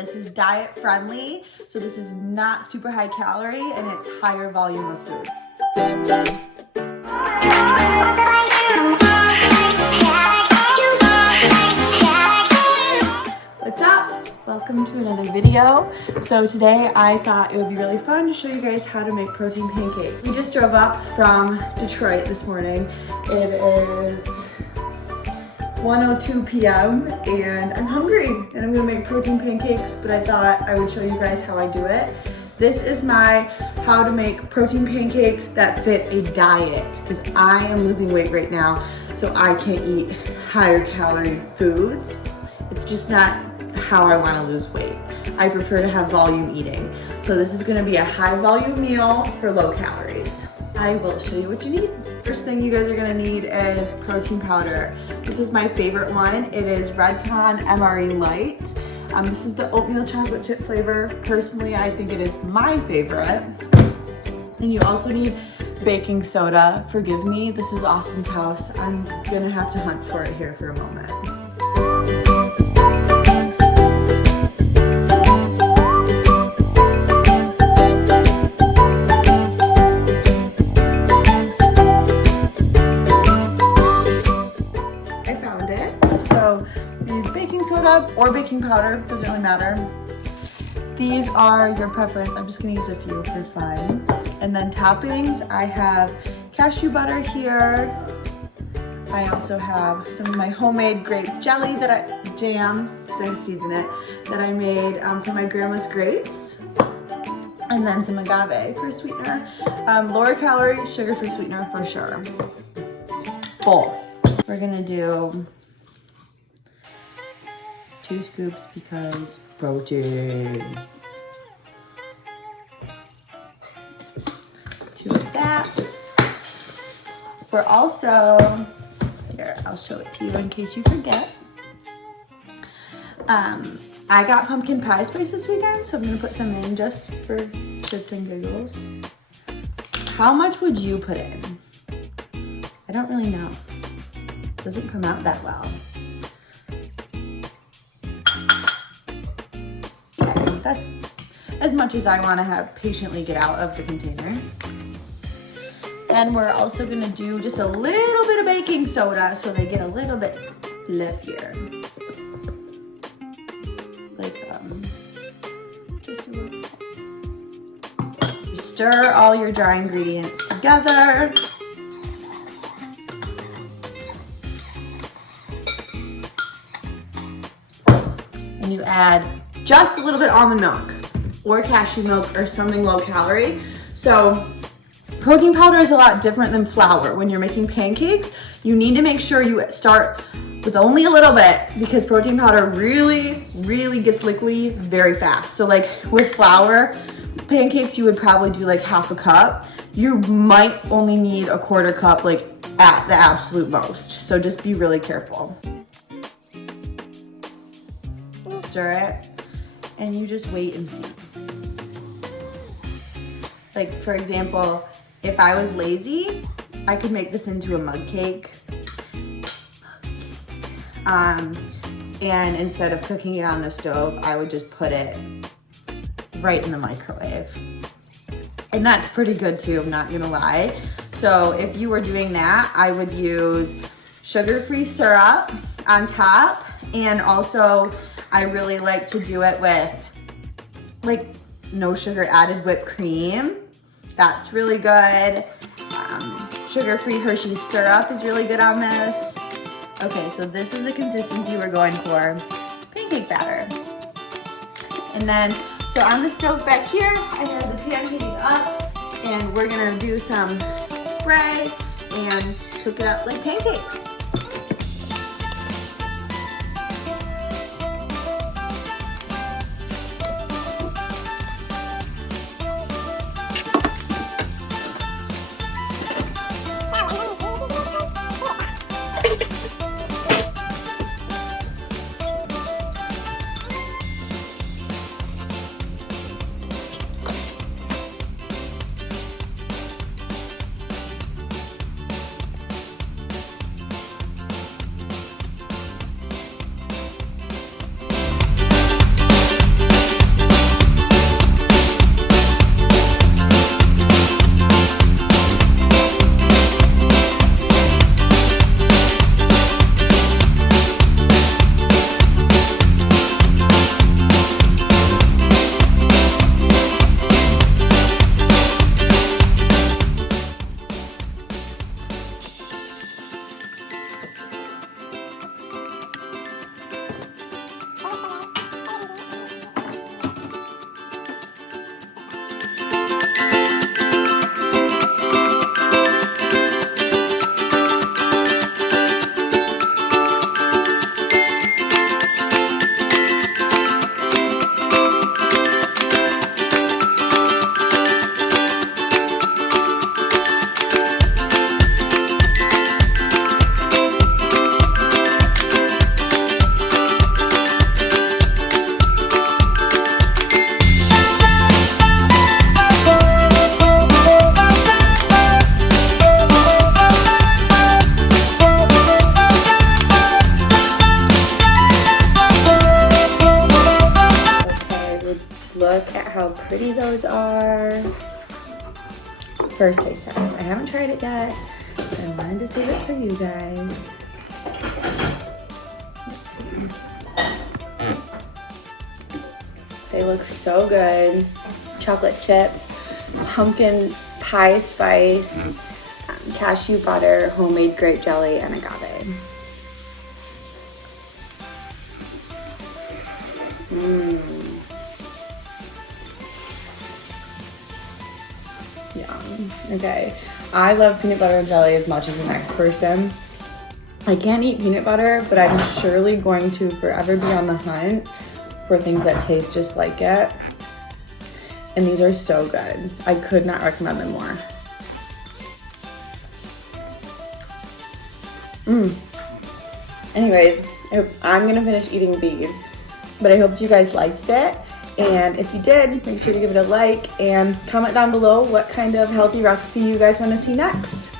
this is diet friendly. So this is not super high calorie and it's higher volume of food. What's up? Welcome to another video. So today I thought it would be really fun to show you guys how to make protein pancakes. We just drove up from Detroit this morning. It is 1:02 p.m. and I'm hungry and I'm gonna make protein pancakes, but I thought I would show you guys how I do it. This is my how to make protein pancakes that fit a diet, because I am losing weight right now, so I can't eat higher calorie foods. It's just not how I wanna lose weight. I prefer to have volume eating. So this is gonna be a high volume meal for low calories. I will show you what you need. First thing you guys are gonna need is protein powder. This is my favorite one. It is REDCON MRE Lite. This is the oatmeal chocolate chip flavor. Personally, I think it is my favorite. And you also need baking soda. Forgive me, this is Austin's house. I'm gonna have to hunt for it here for a moment. Or baking powder, doesn't really matter. These are your preference. I'm just gonna use a few for fun. And then toppings, I have cashew butter here. I also have some of my homemade grape jelly jam, because I season it, that I made from my grandma's grapes. And then some agave for a sweetener. Lower calorie, sugar-free sweetener for sure. Full. We're gonna do 2 scoops because protein. 2 of that. We're also, here, I'll show it to you in case you forget. I got pumpkin pie spice this weekend, so I'm gonna put some in just for shits and giggles. How much would you put in? I don't really know. Doesn't come out that well. That's as much as I want to have patiently get out of the container. And we're also going to do just a little bit of baking soda so they get a little bit fluffier. Like, just a little bit. Stir all your dry ingredients together. And you add just a little bit almond milk or cashew milk or something low calorie. So protein powder is a lot different than flour. When you're making pancakes, you need to make sure you start with only a little bit, because protein powder really, really gets liquidy very fast. So like with flour pancakes, you would probably do like half a cup. You might only need a quarter cup, like at the absolute most. So just be really careful. Stir it. And you just wait and see. Like for example, if I was lazy, I could make this into a mug cake. And instead of cooking it on the stove, I would just put it right in the microwave. And that's pretty good too, I'm not gonna lie. So if you were doing that, I would use sugar-free syrup on top, and also I really like to do it with like no sugar added whipped cream. That's really good. Sugar-free Hershey's syrup is really good on this. Okay, so this is the consistency we're going for. Pancake batter. And then, so on the stove back here, I have the pan heating up, and we're gonna do some spray and cook it up like pancakes. pretty those are. First taste test. I haven't tried it yet, so I wanted to save it for you guys. Let's see. They look so good. Chocolate chips, pumpkin pie spice, cashew butter, homemade grape jelly, and agave. Yum. Okay. I love peanut butter and jelly as much as the next person. I can't eat peanut butter, but I'm surely going to forever be on the hunt for things that taste just like it. And these are so good. I could not recommend them more. Anyways, I'm gonna finish eating these, but I hope you guys liked it. And if you did, make sure to give it a like and comment down below what kind of healthy recipe you guys want to see next.